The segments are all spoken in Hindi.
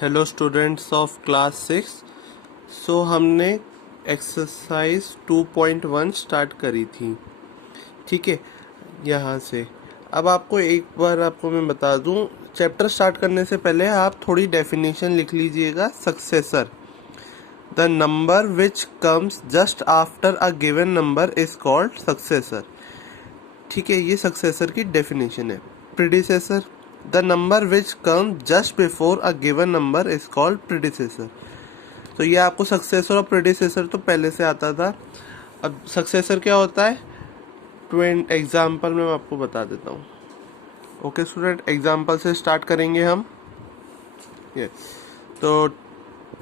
Hello students of class 6। सो हमने एक्सरसाइज 2.1 स्टार्ट करी थी। ठीक है, यहाँ से अब आपको मैं बता दूं, चैप्टर स्टार्ट करने से पहले आप थोड़ी डेफिनेशन लिख लीजिएगा। Successor, the number which comes just after a given number is called successor. ठीक है, ये सक्सेसर की डेफिनेशन है। Predecessor, the number which come just before a given number is called predecessor. तो ये आपको सक्सेसर और प्रीडिसेसर तो पहले से आता था। अब सक्सेसर क्या होता है, एग्जाम्पल में आपको बता देता हूँ। ओके स्टूडेंट, एग्जाम्पल से स्टार्ट करेंगे हम। ये तो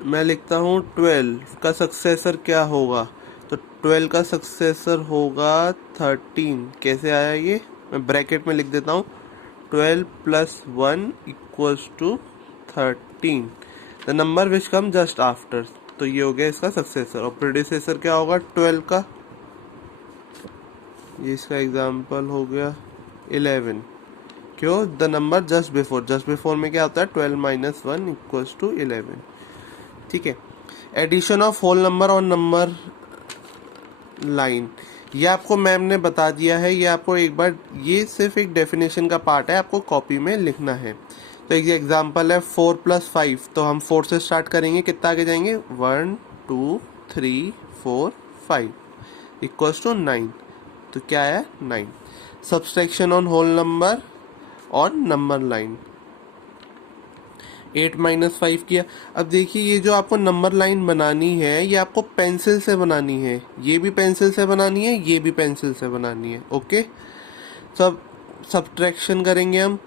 मैं लिखता हूँ 12 का सक्सेसर क्या होगा। तो 12 का सक्सेसर होगा 13। कैसे आया ये, मैं ब्रैकेट में लिख देता हूँ। 12 plus 1 equals to 13, the number which come just after. तो ये हो गया इसका सक्सेसर। और प्रीडिसेसर क्या होगा 12 का, ये इसका एग्जाम्पल हो गया 11। क्यों, the number just before, just before में क्या होता है 12 माइनस 1 इक्वल्स टू 11। ठीक है, एडिशन ऑफ होल नंबर और नंबर लाइन, ये आपको मैम ने बता दिया है। ये आपको एक बार, ये सिर्फ एक डेफिनेशन का पार्ट है, आपको कॉपी में लिखना है। तो एक एग्जांपल है 4 प्लस 5, तो हम 4 से स्टार्ट करेंगे, कितना आगे जाएंगे 1 2 3 4 5 इक्वल्स टू 9। तो क्या है 9। सब्सट्रैक्शन ऑन होल नंबर और नंबर लाइन, 8 माइनस 5 किया। अब देखिए, ये जो आपको नंबर लाइन बनानी है, ये आपको पेंसिल से बनानी है। ये भी पेंसिल से बनानी है, ये भी पेंसिल से बनानी है। ओके, सब सब्ट्रैक्शन करेंगे हम।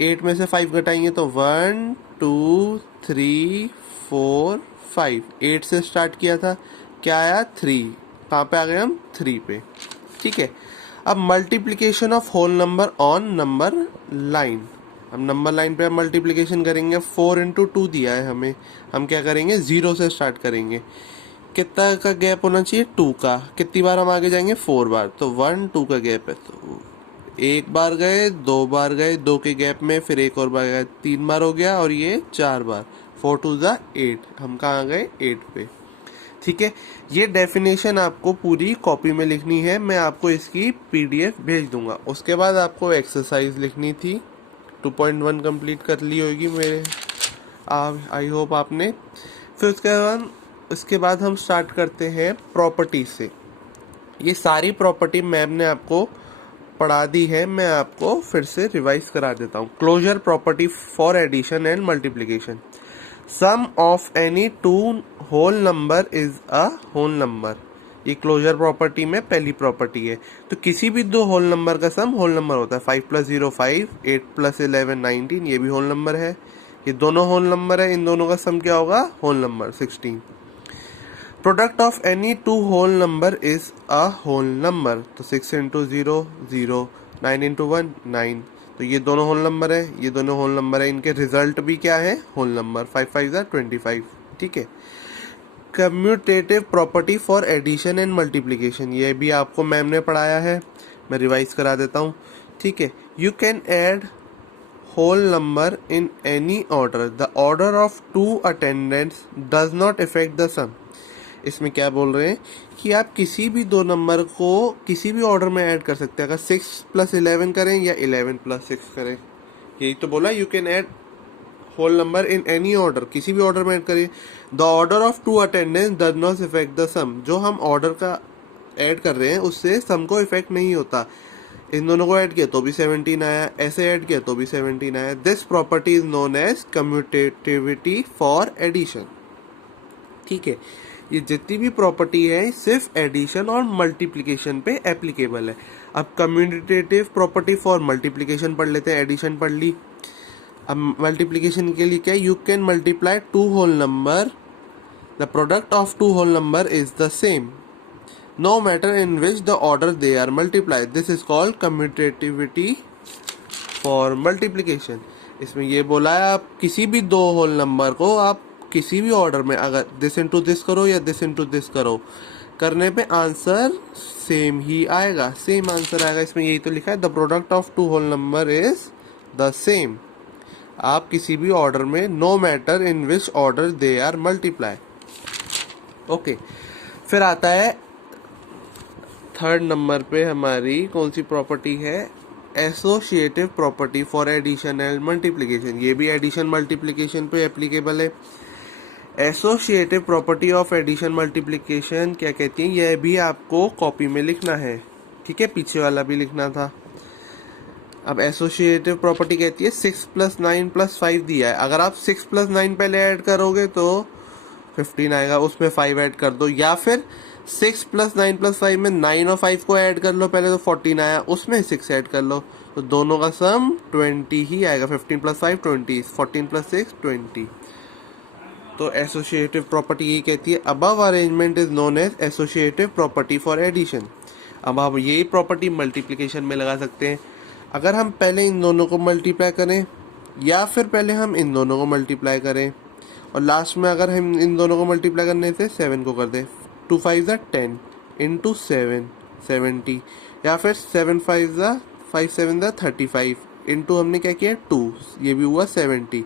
8 में से 5 घटाएंगे तो 1 2 3 4 5। 8 से स्टार्ट किया था, क्या आया 3। कहाँ पे आ गए हम 3 पे। ठीक है, अब multiplication of whole number on number line. अब नंबर लाइन पे हम मल्टीप्लीकेशन करेंगे। 4 इंटू 2 दिया है हमें, हम क्या करेंगे 0 से स्टार्ट करेंगे। कितना का गैप होना चाहिए 2 का। कितनी बार हम आगे जाएंगे 4 बार, तो 1 2 का गैप है। तो एक बार गए, 2 बार गए, 2 के गैप में फिर एक और बार गए, 3 बार हो गया, और ये 4 बार। 4 2 ज़ा 8, हम कहाँ गए 8 पे। ठीक है, ये डेफिनेशन आपको पूरी कॉपी में लिखनी है। मैं आपको इसकी पीडीएफ भेज दूंगा। उसके बाद आपको एक्सरसाइज लिखनी थी। 2.1 कंप्लीट कर ली होगी मेरे, आई होप आपने। फिर उसके बाद हम स्टार्ट करते हैं प्रॉपर्टी से। ये सारी प्रॉपर्टी मैम ने आपको पढ़ा दी है, मैं आपको फिर से रिवाइज करा देता हूँ। Closure property for addition and multiplication, sum of any two whole number is a whole number. ये क्लोजर प्रॉपर्टी में पहली प्रॉपर्टी है। तो किसी भी दो होल नंबर का सम होल नंबर होता है। 5 प्लस 0 5, 8 प्लस 11 19, ये भी होल नंबर है। ये दोनों होल नंबर है, इन दोनों का सम क्या होगा whole number 16। Product of any two whole number is a whole number. तो 6 इंटू 0 0, 9 इंटू 1 9। तो ये दोनों होल नंबर है, ये दोनों होल नंबर है, इनके रिजल्ट भी क्या है होल नंबर। 5 5 ज़ा 25। ठीक है, commutative property for addition and multiplication, ये भी आपको मैम ने पढ़ाया है, मैं रिवाइज करा देता हूँ। ठीक है, you can add whole number in any order, the order of two attendants does not effect the sum. इसमें क्या बोल रहे हैं कि आप किसी भी दो नंबर को किसी भी ऑर्डर में ऐड कर सकते हैं। अगर 6 प्लस 11 करें या 11 प्लस 6 करें, यही तो बोला, you can add whole number in any order, किसी भी ऑर्डर में ऐड करिए। The order of two attendance does not effect the sum, जो हम ऑर्डर का ऐड कर रहे हैं उससे सम को इफेक्ट नहीं होता। इन दोनों को ऐड किया तो भी 17 आया, ऐसे ऐड किया तो भी 17 आया। This property is known as commutativity for addition. ठीक है, ये जितनी भी प्रॉपर्टी है सिर्फ एडिशन और मल्टीप्लिकेशन पे एप्लीकेबल है। अब कम्यूटेटिव प्रॉपर्टी फॉर मल्टीप्लिकेशन पढ़ लेते हैं, एडिशन पढ़ ली। अब मल्टीप्लिकेशन के लिए क्या, you can multiply two whole number, the product of two whole number is the same no matter in which the order they are multiply, this is called commutativity for multiplication. इसमें ये बोला है, आप किसी भी दो होल नंबर को आप किसी भी ऑर्डर में अगर दिस इनटू दिस करो या दिस इनटू दिस करो, करने पे आंसर सेम ही आएगा, सेम आंसर आएगा। इसमें यही तो लिखा है, the product of two whole number is the same आप किसी भी ऑर्डर में, no matter in which order they are multiply. Okay, फिर आता है थर्ड नंबर पे हमारी कौन सी प्रॉपर्टी है, associative property for addition and multiplication. ये भी एडिशन मल्टीप्लिकेशन पे एप्लीकेबल है। Associative property of addition multiplication क्या कहती है, यह भी आपको कॉपी में लिखना है, ठीक है, पीछे वाला भी लिखना था। अब एसोसिएटिव प्रॉपर्टी कहती है 6 + 9 + 5 दिया है, अगर आप 6 + 9 पहले ऐड करोगे तो 15 आएगा, उसमें 5 ऐड कर दो, या फिर 6 + 9 + 5 में 9 और 5 को ऐड कर लो पहले, तो 14 आया, उसमें 6 ऐड कर लो, तो दोनों का सम 20 ही आएगा। 15 + 5 20, 14 + 6 20। तो एसोसिएटिव प्रॉपर्टी यही कहती है, above arrangement is known as associative property for addition. अब आप यही प्रॉपर्टी मल्टीप्लिकेशन में लगा सकते हैं। अगर हम पहले इन दोनों को मल्टीप्लाई करें, या फिर पहले हम इन दोनों को मल्टीप्लाई करें, और लास्ट में अगर हम इन दोनों को मल्टीप्लाई करने से 7 को कर दें, 2 5 10 इंटू 7 70, या फिर 7 5 5 7 35 इंटू हमने क्या किया 2, ये भी हुआ 70।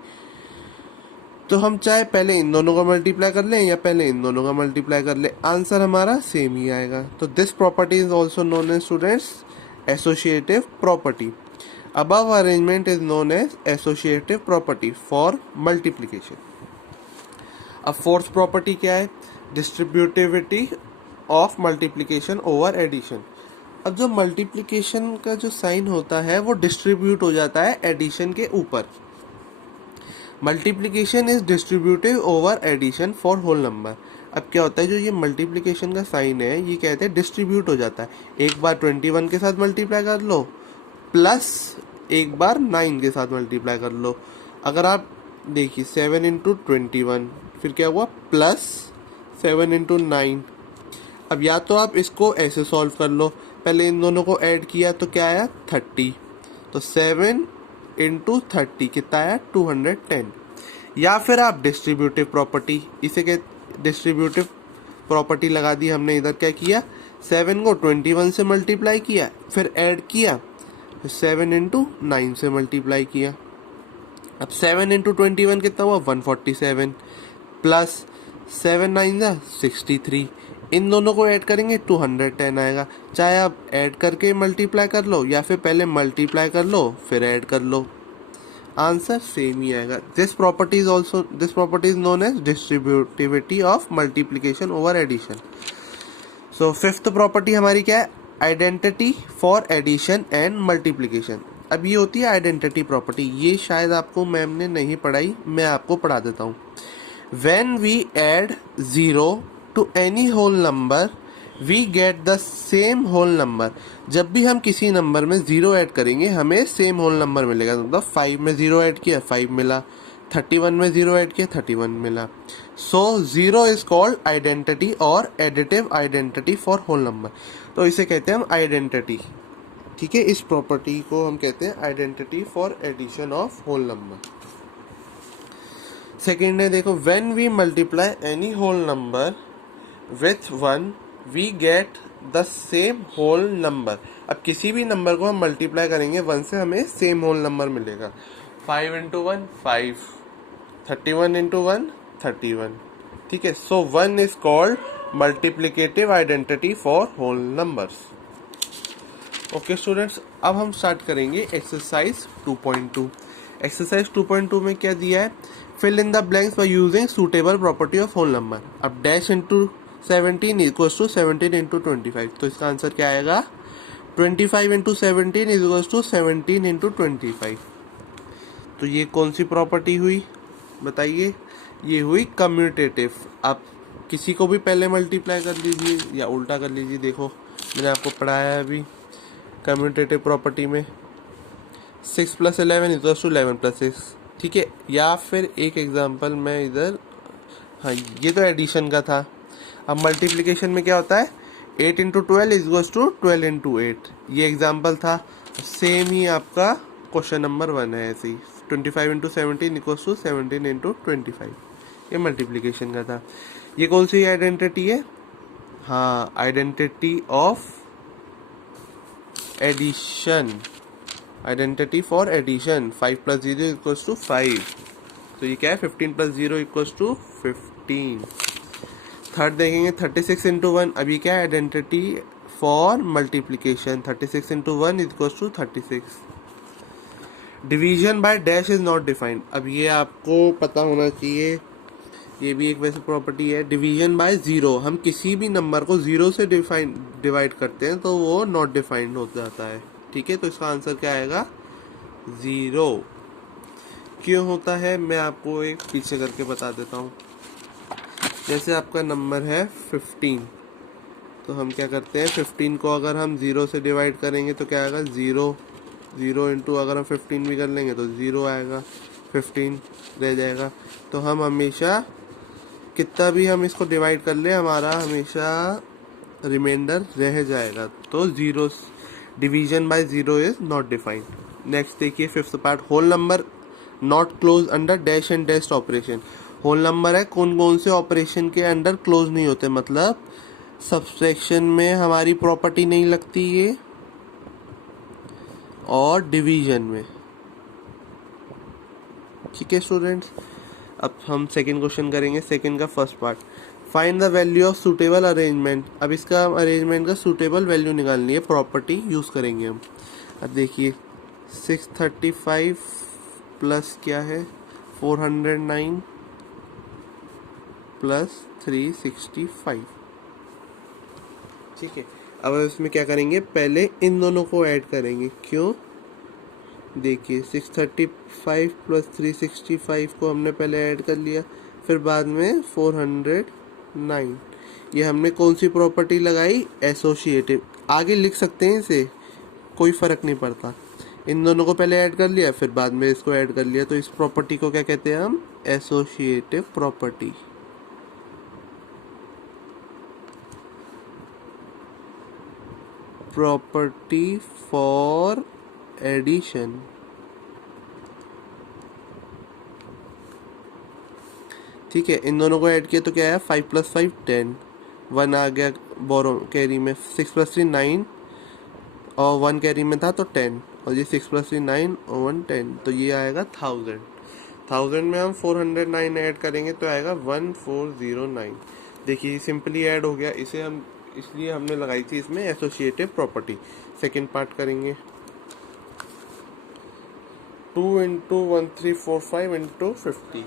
तो हम चाहे पहले इन दोनों का मल्टीप्लाई कर लें या पहले इन दोनों का मल्टीप्लाई कर लें, आंसर हमारा सेम ही आएगा। तो this property is also known as students associative property. Above arrangement is known as associative property for multiplication. अब फोर्थ प्रॉपर्टी क्या है, distributivity of multiplication over addition. अब जो मल्टीप्लिकेशन का जो साइन होता है वो डिस्ट्रीब्यूट हो जाता है एडिशन के ऊपर। Multiplication is distributive over addition for whole number. अब क्या होता है, जो ये मल्टीप्लिकेशन का साइन है ये कहते हैं डिस्ट्रीब्यूट हो जाता है। एक बार 21 के साथ मल्टीप्लाई कर लो, प्लस एक बार 9 के साथ मल्टीप्लाई कर लो। अगर आप देखिए 7 × 21, फिर क्या हुआ प्लस 7 × 9। अब या तो आप इसको ऐसे सॉल्व कर लो, पहले इन दोनों को ऐड किया तो क्या आया 30, तो 7 × 30 कितना आया 210। या फिर आप डिस्ट्रीब्यूटिव प्रॉपर्टी, इसे के डिस्ट्रीब्यूटिव प्रॉपर्टी लगा दी हमने। इधर क्या किया, 7 को 21 से मल्टीप्लाई किया, फिर ऐड किया, फिर 7 × 9 से मल्टीप्लाई किया। अब 7 × 21 कितना हुआ 147, प्लस 7 9 63, इन दोनों को ऐड करेंगे 210 आएगा। चाहे आप ऐड करके मल्टीप्लाई कर लो या फिर पहले मल्टीप्लाई कर लो फिर ऐड कर लो, आंसर सेम ही आएगा। This property is known as distributivity of multiplication over addition. So fifth property हमारी क्या है, identity for addition and multiplication. अब ये होती है आइडेंटिटी प्रॉपर्टी, ये शायद आपको मैम ने नहीं पढ़ाई, मैं आपको पढ़ा देता हूँ। When we add 0 to any whole number we get the same whole number. जब भी हम किसी नंबर में 0 ऐड करेंगे हमें सेम होल नंबर मिलेगा। मतलब 5 में 0 ऐड किया 5 मिला, 31 में 0 ऐड किया 31 मिला। सो 0 इज कॉल्ड आइडेंटिटी और additive identity for whole number. तो इसे कहते हैं हम आइडेंटिटी, ठीक है। इस प्रॉपर्टी को हम कहते हैं identity for addition of whole number. Second है, देखो, when we multiply any whole number with 1 we get the same whole number. अब किसी भी नंबर को हम मल्टीप्लाई करेंगे 1 से, हमें सेम होल नंबर मिलेगा। 5 × 1 5, 31 × 1 31, ठीक है। So 1 is called multiplicative identity for whole numbers. Okay students, अब हम स्टार्ट करेंगे एक्सरसाइज 2.2। एक्सरसाइज 2.2 में क्या दिया है, fill in the blanks by using suitable property of whole number. अब डैश इंटू 17 इक्वल्स टू 17 × 25, तो इसका आंसर क्या आएगा 25 × 17 इक्वल्स टू 17 × 25। तो ये कौन सी प्रॉपर्टी हुई बताइए, ये हुई कम्यूटेटिव। आप किसी को भी पहले मल्टीप्लाई कर लीजिए या उल्टा कर लीजिए, देखो मैंने आपको पढ़ाया है अभी कम्यूटेटिव प्रॉपर्टी में 6 + 11 इक्वल्स टू 11 + 6, ठीक है। या फिर एक एग्जांपल मैं इधर, हाँ ये तो एडिशन का था। अब मल्टीप्लिकेशन में क्या होता है 8 × 12 इक्वल्स टू 12 × 8, ये एग्जांपल था। सेम ही आपका क्वेश्चन नंबर 1 है ऐसे ही, 25 × 17 इक्वल्स टू 17 × 25, ये मल्टीप्लिकेशन का था। ये कौन सी आइडेंटिटी है, हाँ identity of addition, identity for addition, 5 plus 0 equals to 5, तो ये क्या है 15 प्लस 0 इक्वल्स टू 15। थर्ड देखेंगे 36 इंटू 1, अभी क्या है identity for multiplication, 36 into 1 equals to 36। Division by dash is not defined, अब ये आपको पता होना चाहिए, ये भी एक वैसे प्रॉपर्टी है। डिवीजन बाय जीरो, हम किसी भी नंबर को जीरो से डिवाइड करते हैं तो वो नॉट डिफाइंड हो जाता है, ठीक है। तो इसका आंसर क्या आएगा, जीरो। क्यों होता है मैं आपको एक पीछे करके बता देता हूँ। जैसे आपका नंबर है 15, तो हम क्या करते हैं 15 को अगर हम जीरो से डिवाइड करेंगे तो क्या आएगा, जीरो। जीरो इंटू अगर हम 15 भी कर लेंगे तो जीरो आएगा, 15 रह जाएगा। तो हम हमेशा कितना भी हम इसको डिवाइड कर ले, हमारा हमेशा रिमाइंडर रह जाएगा। तो zero, division by zero is not defined. Next देखिए fifth part, whole number not close under dash and dash operation. Whole number है कौन कौन से ऑपरेशन के अंडर क्लोज नहीं होते, मतलब सब्सट्रैक्शन में हमारी प्रॉपर्टी नहीं लगती ये, और डिवीजन में, ठीक है स्टूडेंट्स। अब हम सेकंड क्वेश्चन करेंगे, सेकंड का first part, find the value of suitable arrangement. अब इसका अरेंजमेंट का सूटेबल वैल्यू निकालनी है, प्रॉपर्टी यूज करेंगे हम। अब देखिए 635 प्लस क्या है 409 प्लस 365, ठीक है। अब इसमें क्या करेंगे, पहले इन दोनों को ऐड करेंगे, क्यों, देखिए 635 प्लस 365 को हमने पहले ऐड कर लिया, फिर बाद में 409, ये हमने कौन सी प्रॉपर्टी लगाई, एसोसिएटिव। आगे लिख सकते हैं इसे, कोई फर्क नहीं पड़ता। इन दोनों को पहले ऐड कर लिया, फिर बाद में इसको ऐड कर लिया, तो इस प्रॉपर्टी को क्या कहते हैं हम, associative property. Property for addition, ठीक है। इन दोनों को ऐड किया तो क्या है, 5 प्लस 5 10, 1 आ गया बोरो कैरी में, 6 प्लस 3 9, और 1 कैरी में था तो 10, और ये 6 प्लस 3 9 और 1 10, तो ये आएगा 1000। 1000 में हम 409 ऐड करेंगे तो आएगा 1409। देखिए सिंपली ऐड हो गया, इसे हम इसलिए हमने लगाई थी इसमें एसोसिएटिव प्रॉपर्टी। सेकेंड पार्ट करेंगे, 2 इंटू 1345 इंटू 50।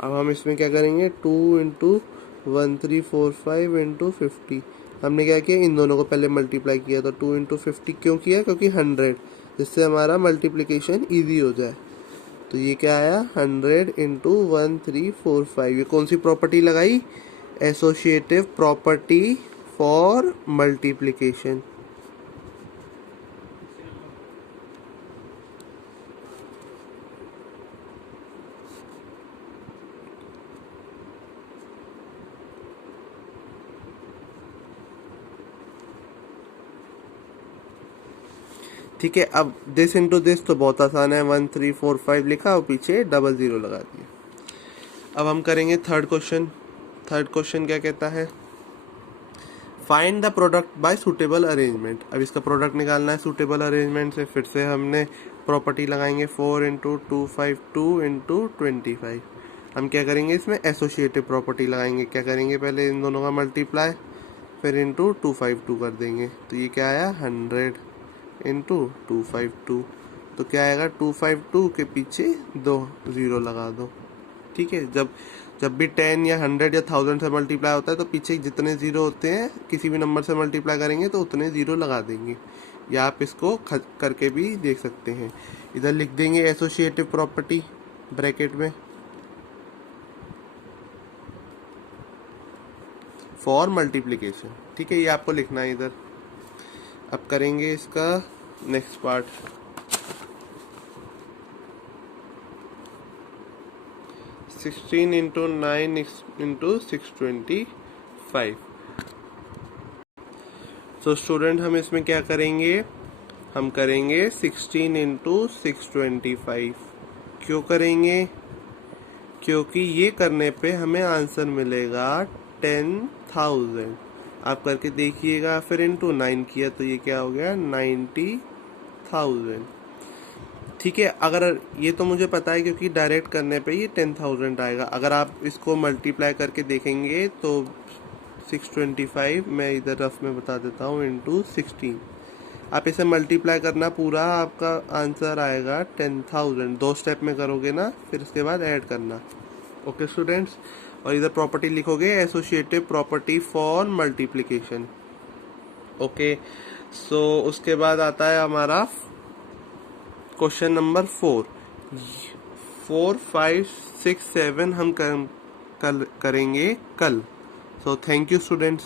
अब हम इसमें क्या करेंगे, 2 इंटू 1345 इंटू 50। हमने क्या किया, इन दोनों को पहले मल्टीप्लाई किया, तो 2 इंटू 50 क्यों किया, क्योंकि 100, जिससे हमारा मल्टीप्लिकेशन ईजी हो जाए। तो ये क्या आया, 100 इंटू 1345। ये कौन सी प्रॉपर्टी लगाई, एसोसिएटिव प्रॉपर्टी फॉर मल्टीप्लिकेशन। ठीक है। अब दिस इंटू दिस तो बहुत आसान है, 1345 लिखा और पीछे डबल जीरो लगा दिया। अब हम करेंगे थर्ड क्वेश्चन। थर्ड क्वेश्चन क्या कहता है, find the product bye suitable arrangement. अब इसका प्रोडक्ट निकालना है सुटेबल अरेंजमेंट से, फिर से हमने प्रॉपर्टी लगाएंगे 4 इंटू 252 इंटू 25। हम क्या करेंगे, इसमें एसोसिएटिव प्रॉपर्टी लगाएंगे। क्या करेंगे, पहले इन दोनों का मल्टीप्लाई, फिर इंटू 252 कर देंगे, तो ये क्या आया 100 इंटू 252। तो क्या आएगा, 252 के पीछे 2 जीरो लगा दो, ठीक है। जब भी 10 या 100 या 1000 से मल्टीप्लाई होता है तो पीछे जितने जीरो होते हैं किसी भी नंबर से मल्टीप्लाई करेंगे तो उतने जीरो लगा देंगे, या आप इसको करके भी देख सकते हैं। इधर लिख देंगे एसोसिएटिव प्रॉपर्टी ब्रैकेट में फॉर मल्टीप्लिकेशन, ठीक है, ये आपको लिखना है इधर। अब करेंगे इसका next part, sixteen into 9 into 625। तो स्टूडेंट हम इसमें क्या करेंगे, हम करेंगे 16 इंटू 625। क्यों करेंगे, क्योंकि ये करने पे हमें आंसर मिलेगा 10,000। आप करके देखिएगा, फिर इंटू 9 किया तो ये क्या हो गया 90,000। 10,000। ठीक है, अगर ये तो मुझे पता है क्योंकि डायरेक्ट करने पे ये 10,000 आएगा। अगर आप इसको मल्टीप्लाई करके देखेंगे तो 625, मैं इधर रफ में बता देता हूँ, इंटू 16। आप इसे मल्टीप्लाई करना, पूरा आपका आंसर आएगा 10,000। 2 स्टेप में करोगे ना, फिर उसके बाद ऐड करना। ओके स्टूडेंट्स, और इधर प्रॉपर्टी लिखोगे, associative property for multiplication. Okay, so उसके बाद आता है हमारा क्वेश्चन नंबर 4। 4, 5, 6, 7 हम करेंगे कल। So thank you students.